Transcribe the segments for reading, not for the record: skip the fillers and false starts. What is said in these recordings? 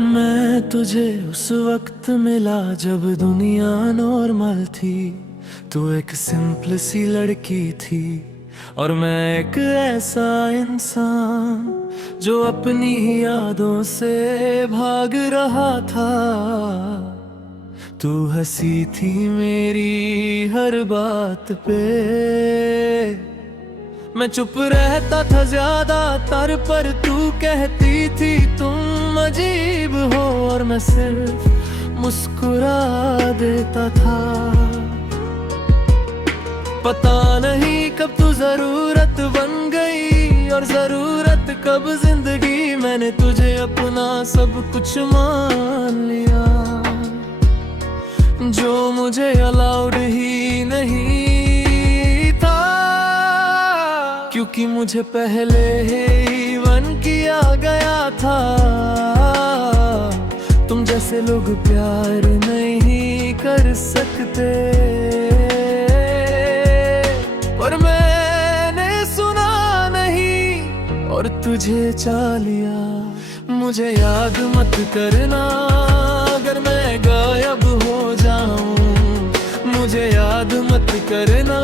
मैं तुझे उस वक्त मिला जब दुनिया नॉर्मल थी। तू एक सिंपल सी लड़की थी और मैं एक ऐसा इंसान जो अपनी ही यादों से भाग रहा था। तू हंसी थी मेरी हर बात पे, मैं चुप रहता था ज्यादातर, पर तू कहती थी तुम अजीब हो और मैं सिर्फ मुस्कुरा देता था। पता नहीं कब तू जरूरत बन गई और जरूरत कब जिंदगी। मैंने तुझे अपना सब कुछ मान लिया जो मुझे अलाउड ही नहीं था, क्योंकि मुझे पहले ही वन किया गया था। तुम जैसे लोग प्यार नहीं कर सकते, पर मैंने सुना नहीं और तुझे चा लिया। मुझे याद मत करना अगर मैं गायब हो जाऊं, मुझे याद मत करना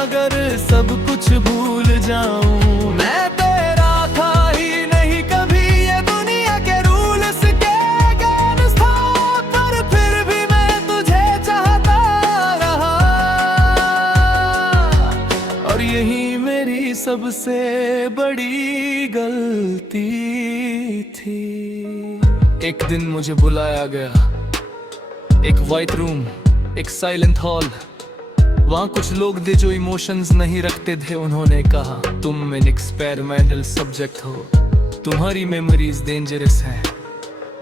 अगर सब कुछ भूल जाऊं। मैं तेरा था ही नहीं कभी, ये दुनिया के रूल्स के अगेंस्ट था, पर फिर भी मैं तुझे चाहता रहा और यही मेरी सबसे बड़ी गलती थी। एक दिन मुझे बुलाया गया, एक वाइट रूम, एक साइलेंट हॉल। वहाँ कुछ लोग थे जो इमोशंस नहीं रखते थे। उन्होंने कहा तुम एक एक्सपेरिमेंटल सब्जेक्ट हो, तुम्हारी मेमोरीज डेंजरस हैं।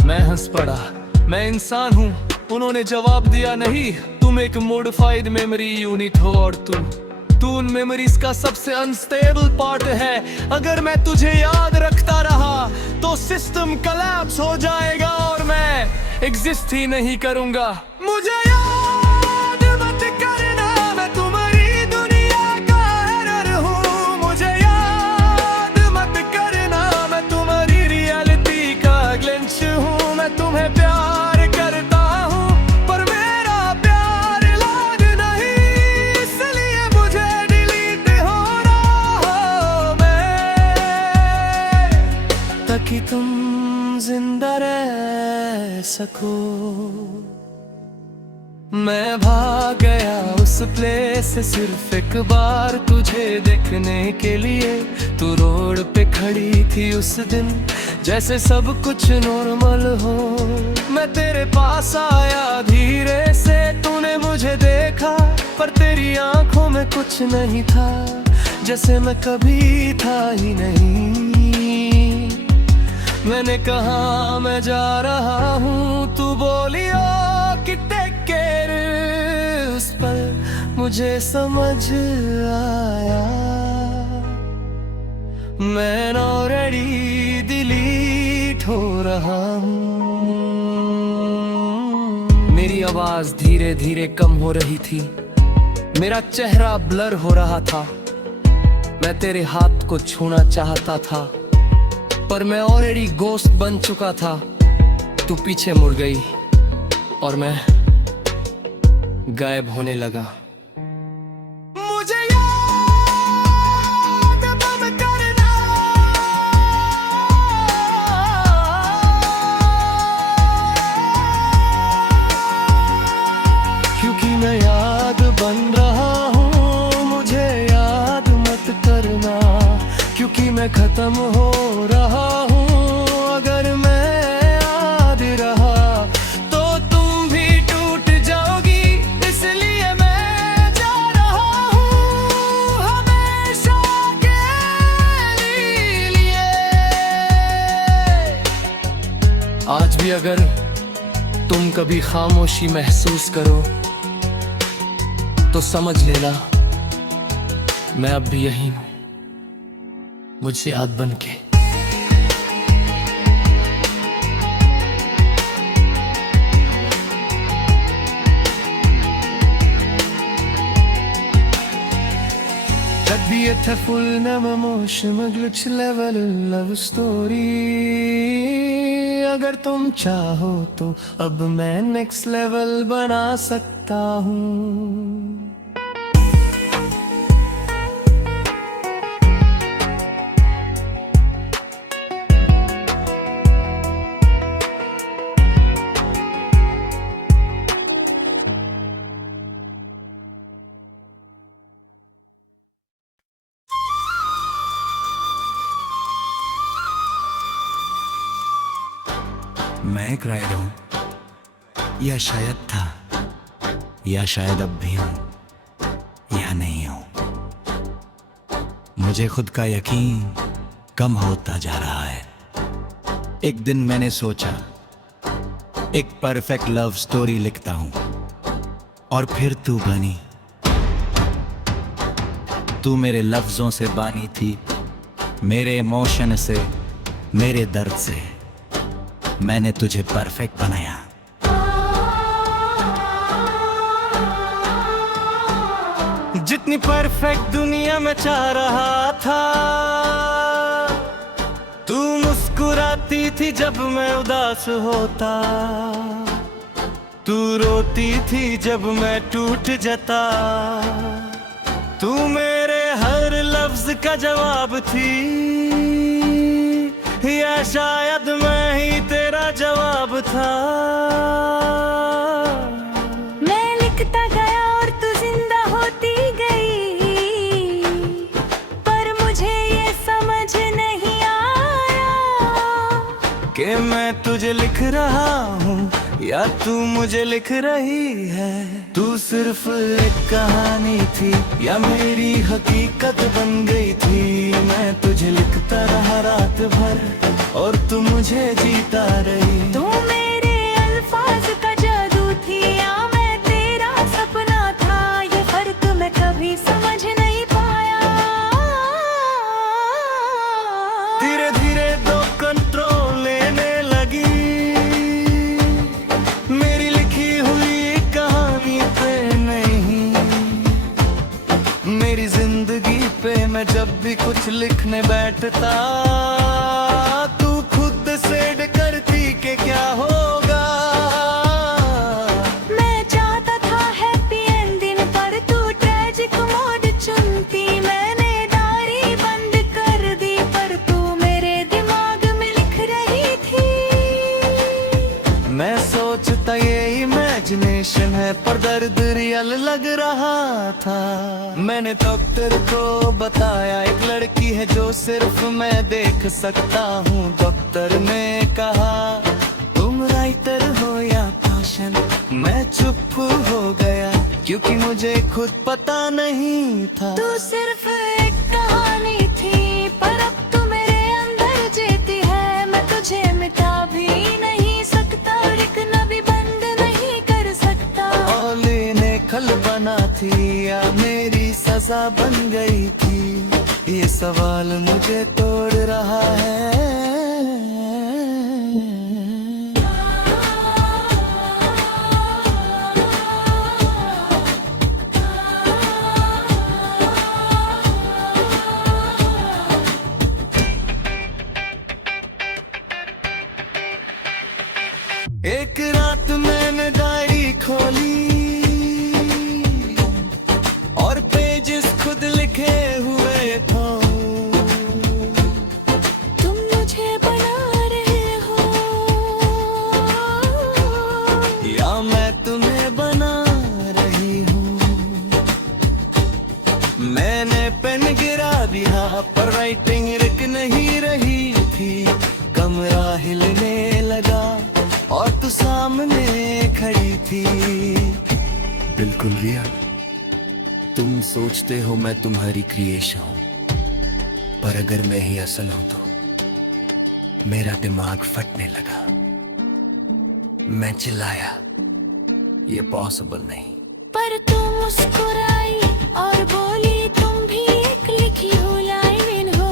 मैं हंस पड़ा, मैं इंसान हूँ। उन्होंने जवाब दिया नहीं, तुम एक मॉडिफाइड मेमोरी यूनिट हो और तू उन मेमोरीज का सबसे अनस्टेबल पार्ट है। अगर मैं तुझे याद रखता रहा तो सिस्टम कोलैप्स हो जाएगा और मैं एग्जिस्ट ही नहीं करूंगा। मुझे याद मत करना, मैं तुम्हारी दुनिया का एरर हूँ। मुझे याद मत करना, मैं तुम्हारी रियलिटी का ग्लिच हूँ। मैं तुम्हें प्यार करता हूँ पर मेरा प्यार लाग नहीं, इसलिए मुझे डिलीट होना हो मैं, ताकि तुम जिंदा रह सको। मैं भाग गया उस प्लेस से सिर्फ एक बार तुझे देखने के लिए। तू रोड पे खड़ी थी उस दिन जैसे सब कुछ नॉर्मल हो। मैं तेरे पास आया धीरे से, तूने मुझे देखा पर तेरी आंखों में कुछ नहीं था, जैसे मैं कभी था ही नहीं। मैंने कहा मैं जा रहा हूँ, तू बोली ओ कि टेक केयर। उस पर मुझे समझ आया मैं ऑलरेडी डिलीट हो रहा हूँ। मेरी आवाज धीरे धीरे कम हो रही थी, मेरा चेहरा ब्लर हो रहा था। मैं तेरे हाथ को छूना चाहता था पर मैं ऑलरेडी गोस्ट बन चुका था। तू पीछे मुड़ गई और मैं गायब होने लगा। मुझे याद मत करना, क्योंकि मैं याद बन रहा हूँ। मुझे याद मत करना, क्योंकि मैं खत्म हो रहा हूँ। अगर मैं याद रहा तो तुम भी टूट जाओगी, इसलिए मैं जा रहा हूँ हमेशा के लिए। आज भी अगर तुम कभी खामोशी महसूस करो तो समझ लेना मैं अब भी यही हूँ, मुझसे याद बन के। Beautiful, never emotion, a glitch level love story. अगर तुम चाहो तो अब मैं नेक्स्ट लेवल बना सकता हूँ। मैं एक राइडर हूं, या शायद था, या शायद अब भी हूं, या नहीं हूं। मुझे खुद का यकीन कम होता जा रहा है। एक दिन मैंने सोचा एक परफेक्ट लव स्टोरी लिखता हूं, और फिर तू बनी। तू मेरे लफ्जों से बानी थी, मेरे इमोशन से, मेरे दर्द से। मैंने तुझे परफेक्ट बनाया। जितनी परफेक्ट दुनिया में चाह रहा था, तू मुस्कुराती थी जब मैं उदास होता, तू रोती थी जब मैं टूट जाता। तू मेरे हर लफ्ज का जवाब थी, या शायद मैं ही तेरा जवाब था। मैं लिखता गया और तू जिंदा होती गई, पर मुझे ये समझ नहीं आया कि मैं तुझे लिख रहा हूँ या तू मुझे लिख रही है। तू सिर्फ एक कहानी थी या मेरी हकीकत बन गई थी। मैं तुझे लिखता रहा रात भर और तू मुझे जीता रही। तू मेरे अल्फाज का जादू थी या मैं तेरा सपना था, ये फर्क मैं कभी समझ नहीं पाया। धीरे धीरे तो कंट्रोल लेने लगी मेरी लिखी हुई कहानी पे नहीं, मेरी जिंदगी पे। मैं जब भी कुछ लिखने बैठता, तू खुद से करती कि क्या होगा। मैं चाहता था हैप्पी एंडिंग, पर तू ट्रेजिक मोड चुनती। मैंने डायरी बंद कर दी, पर तू मेरे दिमाग में लिख रही थी। मैं सोचता ये इमेजिनेशन है, पर दर्द रियल लग रहा था। मैंने डॉक्टर को बताया एक लड़की है जो सिर्फ मैं देख सकता हूँ। डॉक्टर ने कहा तुम राइटर हो या पैशन। मैं चुप हो गया क्योंकि मुझे खुद पता नहीं था। तू सिर्फ एक कहानी थी, पर अब तू मेरे अंदर जीती है। मैं तुझे मिटा भी नहीं सकता, लिखना भी बंद नहीं कर सकता। औली ने खल बना थी या मेरी सजा बन गई थी, ये सवाल मुझे तोड़ रहा है। एक रात मैंने डायरी खोली और पेजेस खुद लिखे हुए था। तुम मुझे बना रहे हो या मैं तुम्हें बना रही हूँ। मैंने पेन गिरा दिया पर राइटिंग रुक नहीं रही थी। कमरा हिलने लगा और तू सामने खड़ी थी। बिल्कुल रिया, तुम सोचते हो मैं तुम्हारी क्रिएशन हूं, पर अगर मैं ही असल हूं तो। मेरा दिमाग फटने लगा। मैं चिल्लाया, ये पॉसिबल नहीं। पर तू मुस्कुराई और बोली तुम भी एक लिखी हुई लाइन हो।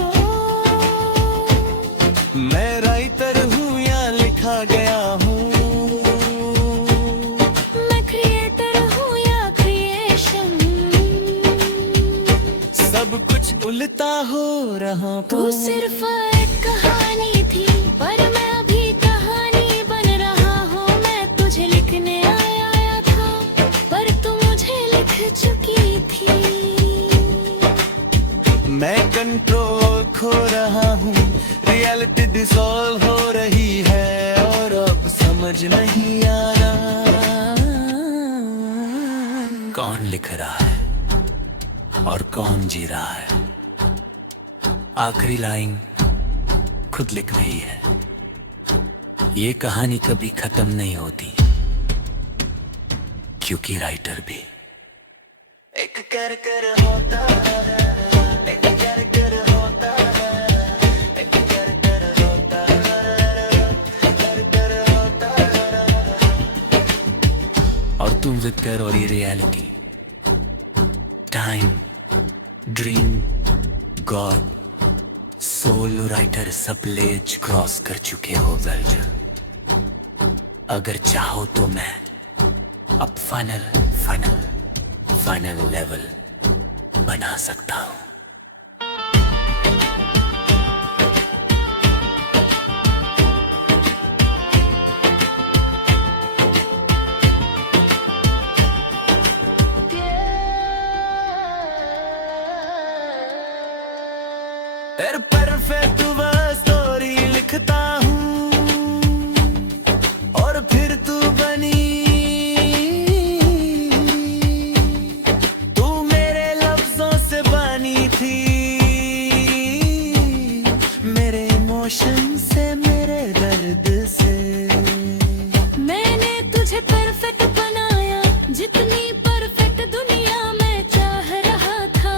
मैं राइटर हूँ या लिखा गया हूँ, मैं क्रिएटर हूँ या क्रिएशन। सब कुछ उल्टा हो रहा। तू सिर्फ एक कहानी थी, पर मैं अभी कहानी लिख रहा है और कौन जी रहा है। आखिरी लाइन खुद लिख रही है। ये कहानी कभी खत्म नहीं होती, क्योंकि राइटर भी एक कर कर होता है, एक कर कर होता है, एक कर कर होता है, कर कर होता है। और तुम जिद कर और ये reality, time, dream, god, soul, writer सब लेज क्रॉस कर चुके हो वर्जन। अगर चाहो तो मैं अब फाइनल लेवल बना सकता हूं। तेरे परफेक्ट स्टोरी लिखता हूँ और फिर तू बनी। तू मेरे लफ्जों से बनी थी, मेरे इमोशन से, मेरे दर्द से। मैंने तुझे परफेक्ट बनाया, जितनी परफेक्ट दुनिया में चाह रहा था।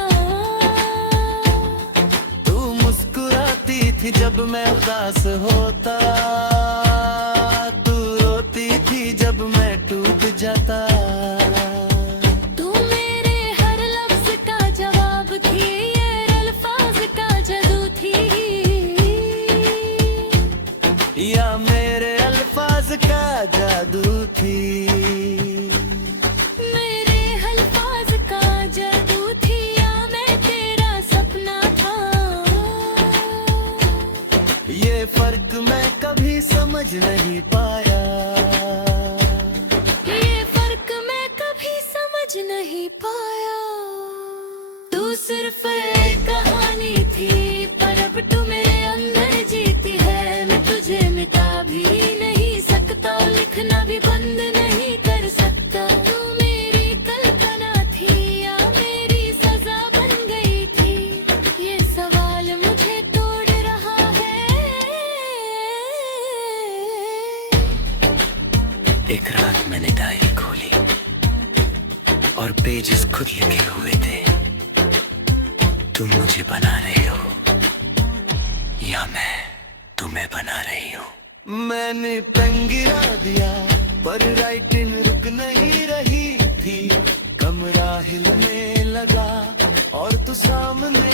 तू मुस्कुराती थी जब मैं उदास होता, तू रोती थी जब मैं टूट जाता। तू मेरे हर लफ्ज का जवाब थी, ये अल्फाज का जादू थी, या मेरे अल्फाज का जादू थी। मेरे अल्फाज का जादू थी, या मैं तेरा सपना था। ये फर्क मैं कभी समझ नहीं पाया। ये फर्क मैं कभी समझ नहीं पाया। तू सिर्फ एक कहानी थी, पर अब तू मेरे अंदर जीती है। मैं तुझे मिटा भी नहीं सकता, लिखना भी बंद नहीं कर सकता। तू मेरी कल्पना थी या मेरी सजा बन गई थी, ये सवाल मुझे तोड़ रहा है। एक रात मैंने डायरी खोली और पेजेस खुद लिखे हुए थे। तुम मुझे बना रहे हो या मैं तुम्हें बना रही हूँ। मैंने पेन गिरा दिया पर राइटिंग रुक नहीं रही थी। कमरा हिलने लगा और तू सामने